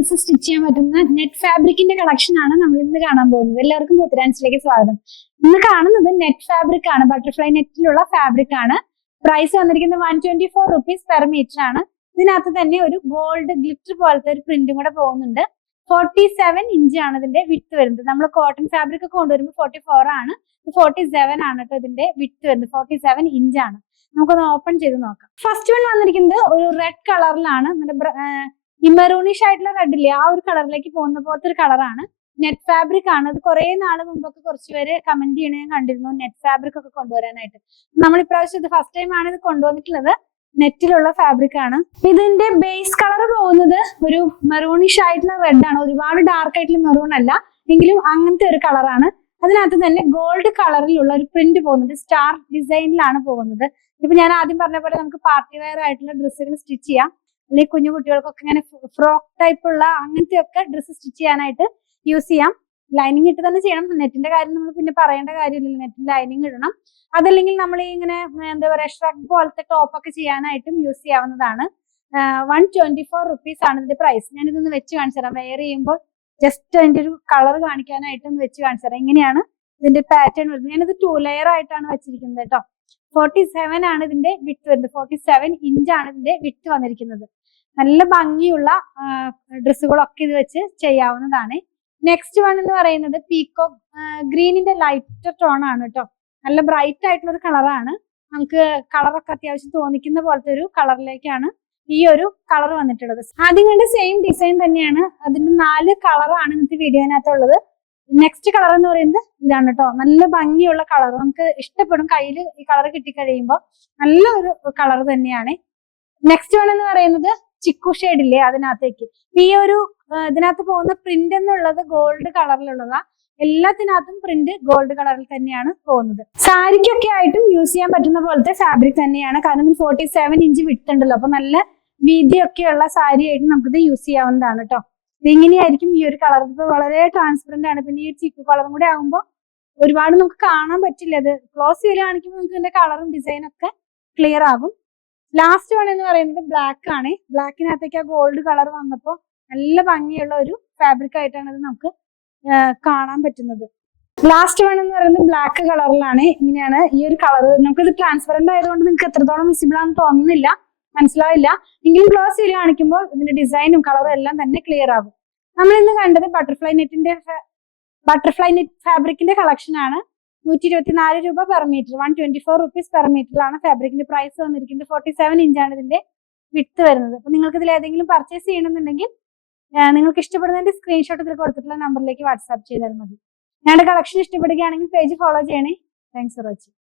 Dress stitch ചെയ്യാൻ പറ്റുന്ന net ഫാബ്രിക്കിന്റെ collection ആണ് നമ്മൾ ഇന്ന് കാണാൻ പോകുന്നത്. എല്ലാവർക്കും പുത്തരാൻസിലേക്ക് സ്വാഗതം. ഇന്ന് കാണുന്നത് നെറ്റ് ഫാബ്രിക് ആണ്, ബട്ടർഫ്ലൈ നെറ്റിലുള്ള ഫാബ്രിക് ആണ്. പ്രൈസ് വന്നിരിക്കുന്നത് 124 rupees per meter ആണ്. ഇതിനകത്ത് തന്നെ ഒരു ഗോൾഡ് ഗ്ലിറ്റർ പോലത്തെ ഒരു പ്രിന്റും കൂടെ പോകുന്നുണ്ട്. 47 ഇഞ്ച് ആണ് ഇതിന്റെ വിഡ്ത്ത് വരുന്നത്. നമ്മൾ കോട്ടൺ ഫാബ്രിക് ഒക്കെ കൊണ്ടുവരുമ്പോൾ 44 ആണ്, 47 ആണ് കേട്ടോ ഇതിന്റെ വിഡ്ത്ത് വരുന്നത്. 47 ഇഞ്ച് ആണ്. നമുക്കൊന്ന് ഓപ്പൺ ചെയ്ത് നോക്കാം. ഫസ്റ്റ് വൺ വന്നിരിക്കുന്നത് ഒരു റെഡ് കളറിലാണ്. ഈ മെറൂണിഷ് ആയിട്ടുള്ള റെഡ് ഇല്ലേ, ആ ഒരു കളറിലേക്ക് പോകുന്ന പോലത്തെ ഒരു കളറാണ്. നെറ്റ് ഫാബ്രിക് ആണ്. ഇത് കുറെ നാള് മുമ്പൊക്കെ കുറച്ച് പേര് കമന്റ് ചെയ്യണ ഞാൻ കണ്ടിരുന്നു, നെറ്റ് ഫാബ്രിക് ഒക്കെ കൊണ്ടുവരാനായിട്ട്. നമ്മൾ ഇപ്രാവശ്യം ഇത് ഫസ്റ്റ് ടൈം ആണ് ഇത് കൊണ്ടുവന്നിട്ടുള്ളത്. നെറ്റിലുള്ള ഫാബ്രിക് ആണ്. ഇതിന്റെ ബേസ് കളർ പോകുന്നത് ഒരു മെറൂണിഷ് ആയിട്ടുള്ള റെഡ് ആണ്. ഒരുപാട് ഡാർക്ക് ആയിട്ടുള്ള മെറൂൺ അല്ല, എങ്കിലും അങ്ങനത്തെ ഒരു കളറാണ്. അതിനകത്ത് തന്നെ ഗോൾഡ് കളറിലുള്ള ഒരു പ്രിന്റ് പോകുന്നുണ്ട്. സ്റ്റാർ ഡിസൈനിലാണ് പോകുന്നത്. ഇപ്പൊ ഞാൻ ആദ്യം പറഞ്ഞ പോലെ നമുക്ക് പാർട്ടി വെയർ ആയിട്ടുള്ള ഡ്രസ്സുകൾ സ്റ്റിച്ച് ചെയ്യാം, അല്ലെങ്കിൽ കുഞ്ഞു കുട്ടികൾക്കൊക്കെ ഇങ്ങനെ ഫ്രോക്ക് ടൈപ്പ് ഉള്ള അങ്ങനത്തെ ഒക്കെ ഡ്രസ്സ് സ്റ്റിച്ച് ചെയ്യാനായിട്ട് യൂസ് ചെയ്യാം. ലൈനിങ് ഇട്ട് തന്നെ ചെയ്യണം. നെറ്റിന്റെ കാര്യം നമ്മൾ പിന്നെ പറയേണ്ട കാര്യമില്ല, നെറ്റിൽ ലൈനിങ് ഇടണം. അതല്ലെങ്കിൽ നമ്മൾ ഇങ്ങനെ എന്താ പറയാ ഷ്രഗ് പോലത്തെ ടോപ്പ് ഒക്കെ ചെയ്യാനായിട്ടും യൂസ് ചെയ്യാവുന്നതാണ്. 124 rupees ആണ് ഇതിന്റെ പ്രൈസ്. ഞാൻ ഇതൊന്ന് വെച്ച് കാണിച്ചു തരാം. വെയർ ചെയ്യുമ്പോൾ ജസ്റ്റ് അതിന്റെ ഒരു കളർ കാണിക്കാനായിട്ട് ഒന്ന് വെച്ച് കാണിച്ചു തരാം. എങ്ങനെയാണ് ഇതിന്റെ പാറ്റേൺ വരുന്നത്. ഞാനിത് 2 ലെയർ ആയിട്ടാണ് വെച്ചിരിക്കുന്നത് കേട്ടോ. 47 ആണ് ഇതിന്റെ വിഡ്ത്ത് വരുന്നത്. 47 ഇഞ്ച് ആണ് ഇതിന്റെ വിഡ്ത്ത് വന്നിരിക്കുന്നത്. നല്ല ഭംഗിയുള്ള ഡ്രസ്സുകളൊക്കെ ഇത് വെച്ച് ചെയ്യാവുന്നതാണ്. നെക്സ്റ്റ് വൺ എന്ന് പറയുന്നത് പീക്കോക്ക് ഗ്രീനിന്റെ ലൈറ്റർ ടോൺ ആണ് കേട്ടോ. നല്ല ബ്രൈറ്റ് ആയിട്ടുള്ള ഒരു കളറാണ്. നമുക്ക് കളറൊക്കെ അത്യാവശ്യം തോന്നിക്കുന്ന പോലത്തെ ഒരു കളറിലേക്കാണ് ഈ ഒരു കളർ വന്നിട്ടുള്ളത്. ആദ്യം കണ്ട സെയിം ഡിസൈൻ തന്നെയാണ്. അതിന്റെ 4 കളറാണ് ഇന്നത്തെ വീഡിയോനകത്തുള്ളത്. നെക്സ്റ്റ് കളർ എന്ന് പറയുന്നത് ഇതാണ് കേട്ടോ. നല്ല ഭംഗിയുള്ള കളർ, നമുക്ക് ഇഷ്ടപ്പെടും. കയ്യിൽ ഈ കളർ കിട്ടിക്കഴിയുമ്പോൾ നല്ല ഒരു കളർ തന്നെയാണ്. നെക്സ്റ്റ് വൺ എന്ന് പറയുന്നത് ചിക്കു ഷെയ്ഡ് ഇല്ലേ, അതിനകത്തേക്ക് ഈ ഒരു ഇതിനകത്ത് പോകുന്ന പ്രിന്റ് എന്നുള്ളത് ഗോൾഡ് കളറിലുള്ളതാ. എല്ലാത്തിനകത്തും പ്രിന്റ് ഗോൾഡ് കളറിൽ തന്നെയാണ് പോകുന്നത്. സാരിക്കൊക്കെ ആയിട്ടും യൂസ് ചെയ്യാൻ പറ്റുന്ന പോലത്തെ ഫാബ്രിക് തന്നെയാണ്. കാരണം 47 ഇഞ്ച് വിഡ്ത്ത് ഉണ്ടല്ലോ, അപ്പൊ നല്ല വീതിയൊക്കെയുള്ള സാരി ആയിട്ട് നമുക്കിത് യൂസ് ചെയ്യാവുന്നതാണ് കേട്ടോ. ഇതിങ്ങനെയായിരിക്കും ഈ ഒരു കളർ. ഇപ്പൊ വളരെ ട്രാൻസ്പെറന്റ് ആണ്. പിന്നെ ഈ ചിക്കു കളറും കൂടെ ആകുമ്പോൾ ഒരുപാട് നമുക്ക് കാണാൻ പറ്റില്ല. അത് ക്ലോസ് ചെയ്ത് കാണിക്കുമ്പോൾ നമുക്ക് ഇതിന്റെ കളറും ഡിസൈനും ഒക്കെ ക്ലിയർ ആകും. ലാസ്റ്റ് വൺ എന്ന് പറയുന്നത് ബ്ലാക്ക് ആണ്. ബ്ലാക്കിനകത്തേക്ക് ആ ഗോൾഡ് കളർ വന്നപ്പോൾ നല്ല ഭംഗിയുള്ള ഒരു ഫാബ്രിക് ആയിട്ടാണ് ഇത് നമുക്ക് കാണാൻ പറ്റുന്നത്. ലാസ്റ്റ് വൺ എന്ന് പറയുന്നത് ബ്ലാക്ക് കളറിലാണ്. ഇങ്ങനെയാണ് ഈ ഒരു കളർ. നമുക്കിത് ട്രാൻസ്പെറന്റ് ആയതുകൊണ്ട് നിങ്ങൾക്ക് എത്രത്തോളം വിസിബിൾ ആണെന്ന് തോന്നുന്നില്ല, മനസ്സിലാവില്ല. എങ്കിലും ക്ലോസ് ചെയ്ത് കാണിക്കുമ്പോൾ ഇതിന്റെ ഡിസൈനും കളറും എല്ലാം തന്നെ ക്ലിയർ ആകും. നമ്മൾ ഇന്ന് കണ്ടത് ബട്ടർഫ്ലൈ നെറ്റ് ഫാബ്രിക്കിന്റെ കളക്ഷൻ ആണ്. 124 രൂപ പെർ മീറ്റർ, 124 rupees പെർ മീറ്ററിലാണ് ഫാബ്രിക്കിന്റെ പ്രൈസ് വന്നിരിക്കുന്നത്. 47 ഇഞ്ചാണ് ഇതിന്റെ വിഡ്ത്ത് വരുന്നത്. അപ്പൊ നിങ്ങൾക്ക് ഇതിൽ ഏതെങ്കിലും പർച്ചേസ് ചെയ്യണമെന്നുണ്ടെങ്കിൽ നിങ്ങൾക്ക് ഇഷ്ടപ്പെടുന്നതിന്റെ സ്ക്രീൻഷോട്ട് ഇതിൽ കൊടുത്തിട്ടുള്ള നമ്പറിലേക്ക് വാട്സാപ്പ് ചെയ്താൽ മതി. ഞങ്ങളുടെ കളക്ഷൻ ഇഷ്ടപ്പെടുകയാണെങ്കിൽ പേജ് ഫോളോ ചെയ്യണേ. Thanks for watching.